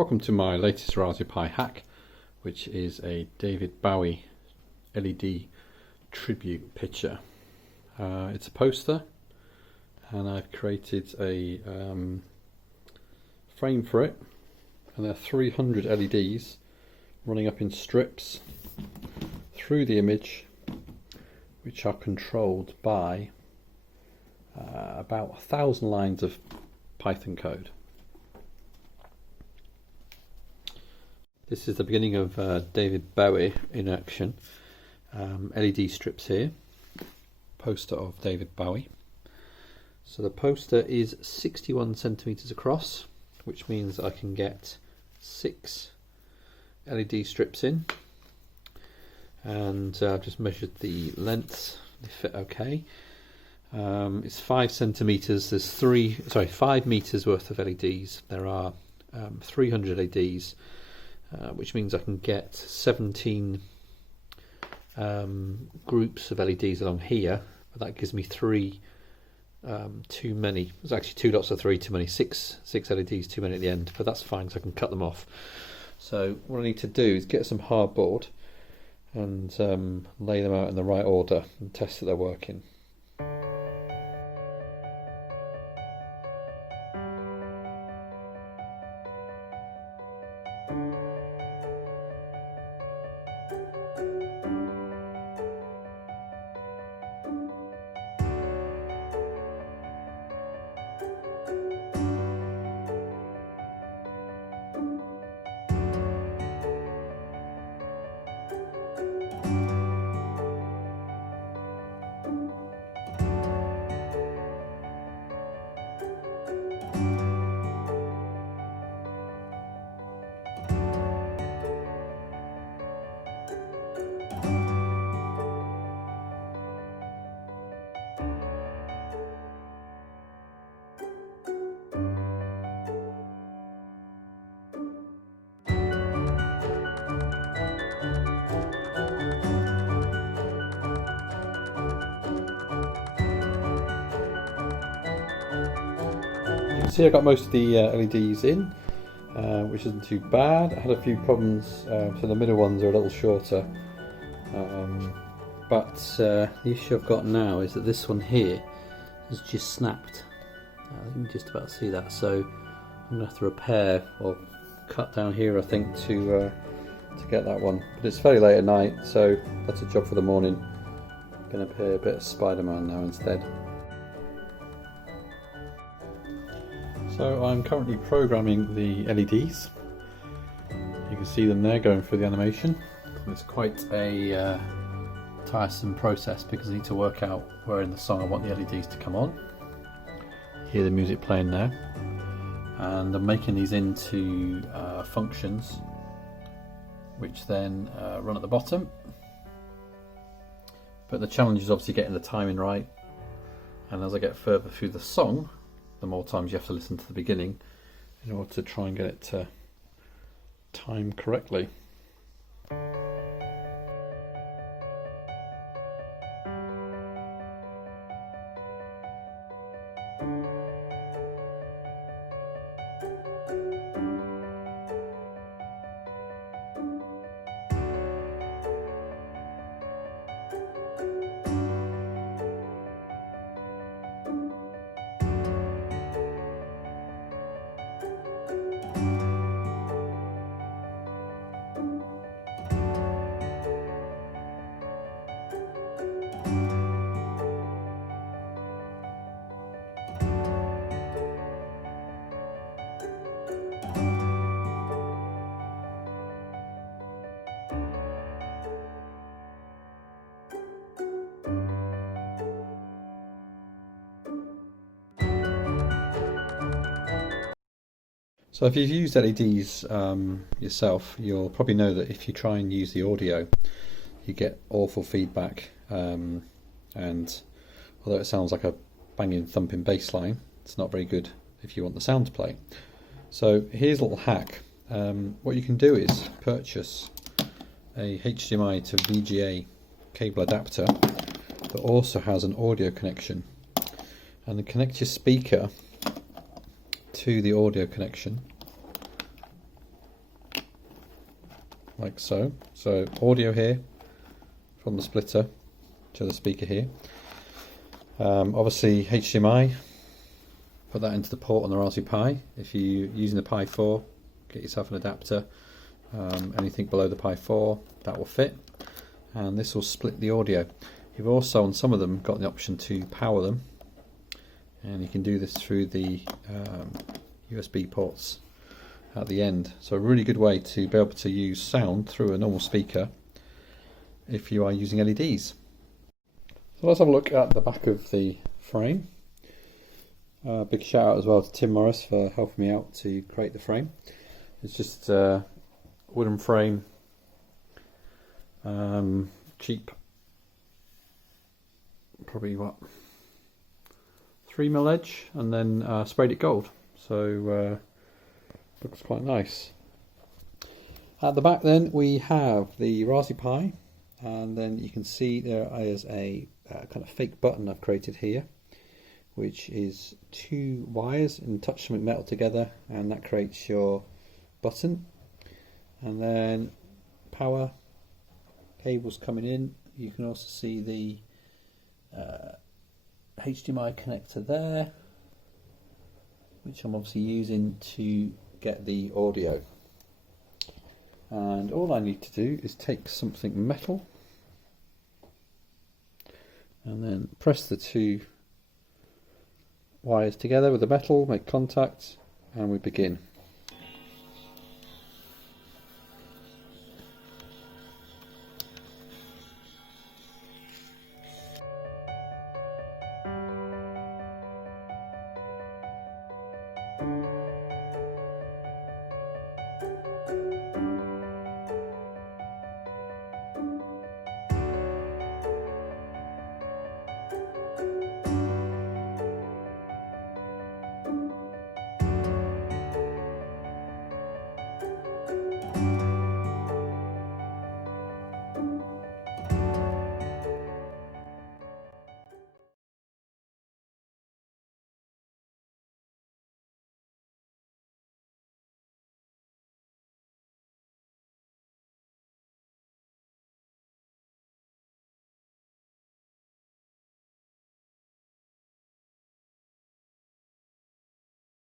Welcome to my latest Raspberry Pi hack, which is a David Bowie LED tribute picture. It's a poster, and I've created a frame for it, and there are 300 LEDs running up in strips through the image, which are controlled by about 1,000 lines of Python code. This is the beginning of David Bowie in action. LED strips here, poster of David Bowie. So the poster is 61 centimeters across, which means I can get 6 LED strips in, and I've just measured the lengths. They fit okay. It's 5 centimeters. There's 5 meters worth of LEDs. There are 300 LEDs. Which means I can get 17 groups of LEDs along here, but that gives me 3 too many. There's actually 2 lots of 3 too many, 6 LEDs too many at the end, but that's fine because I can cut them off. So what I need to do is get some hardboard and lay them out in the right order and test that they're working. See, I got most of the LEDs in, which isn't too bad. I had a few problems, so the middle ones are a little shorter, but the issue I've got now is that this one here has just snapped. You can just about see that, so I'm going to have to repair or cut down here, I think, to get that one. But it's fairly late at night, so that's a job for the morning. I'm going to play a bit of Spider-Man now instead. So I'm currently programming the LEDs. You can see them there going through the animation. It's quite a tiresome process because I need to work out where in the song I want the LEDs to come on. You hear the music playing now. And I'm making these into functions which then run at the bottom. But the challenge is obviously getting the timing right. And as I get further through the song, the more times you have to listen to the beginning in order to try and get it to time correctly. So if you've used LEDs yourself, you'll probably know that if you try and use the audio, you get awful feedback, and although it sounds like a banging thumping bass line, it's not very good if you want the sound to play. So here's a little hack. What you can do is purchase a HDMI to VGA cable adapter that also has an audio connection, and then connect your speaker to the audio connection like so. So audio here from the splitter to the speaker here. Obviously HDMI, put that into the port on the Raspberry Pi. If you're using the Pi 4, get yourself an adapter. Anything below the Pi 4, that will fit. And this will split the audio. You've also, on some of them, got the option to power them. And you can do this through the USB ports at the end. So a really good way to be able to use sound through a normal speaker if you are using LEDs. So let's have a look at the back of the frame. Big shout out as well to Tim Morris for helping me out to create the frame. It's just a wooden frame, cheap, probably what, 3mm edge, and then sprayed it gold, so looks quite nice. At the back then we have the Raspberry Pi, and then you can see there is a kind of fake button I've created here, which is 2 wires and touch something metal together, and that creates your button. And then power cables coming in. You can also see the HDMI connector there, which I'm obviously using to get the audio. And all I need to do is take something metal and then press the 2 wires together with the metal, make contact, and we begin.